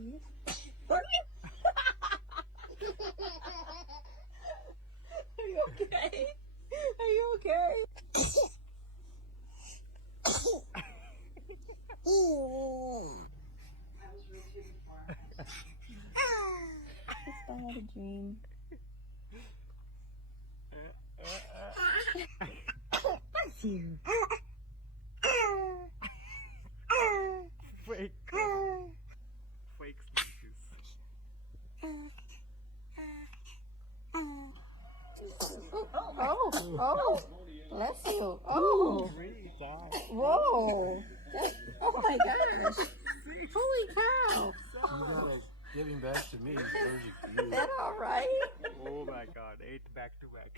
Are you okay? Are you okay? Just I had a dream. Bless you. Fake. Fake sneakers. Oh, bless you. Oh, whoa. Oh my gosh. Holy cow. You gotta give him back to me. He's allergic to Is you. that all right? Oh my god, 8 back to back.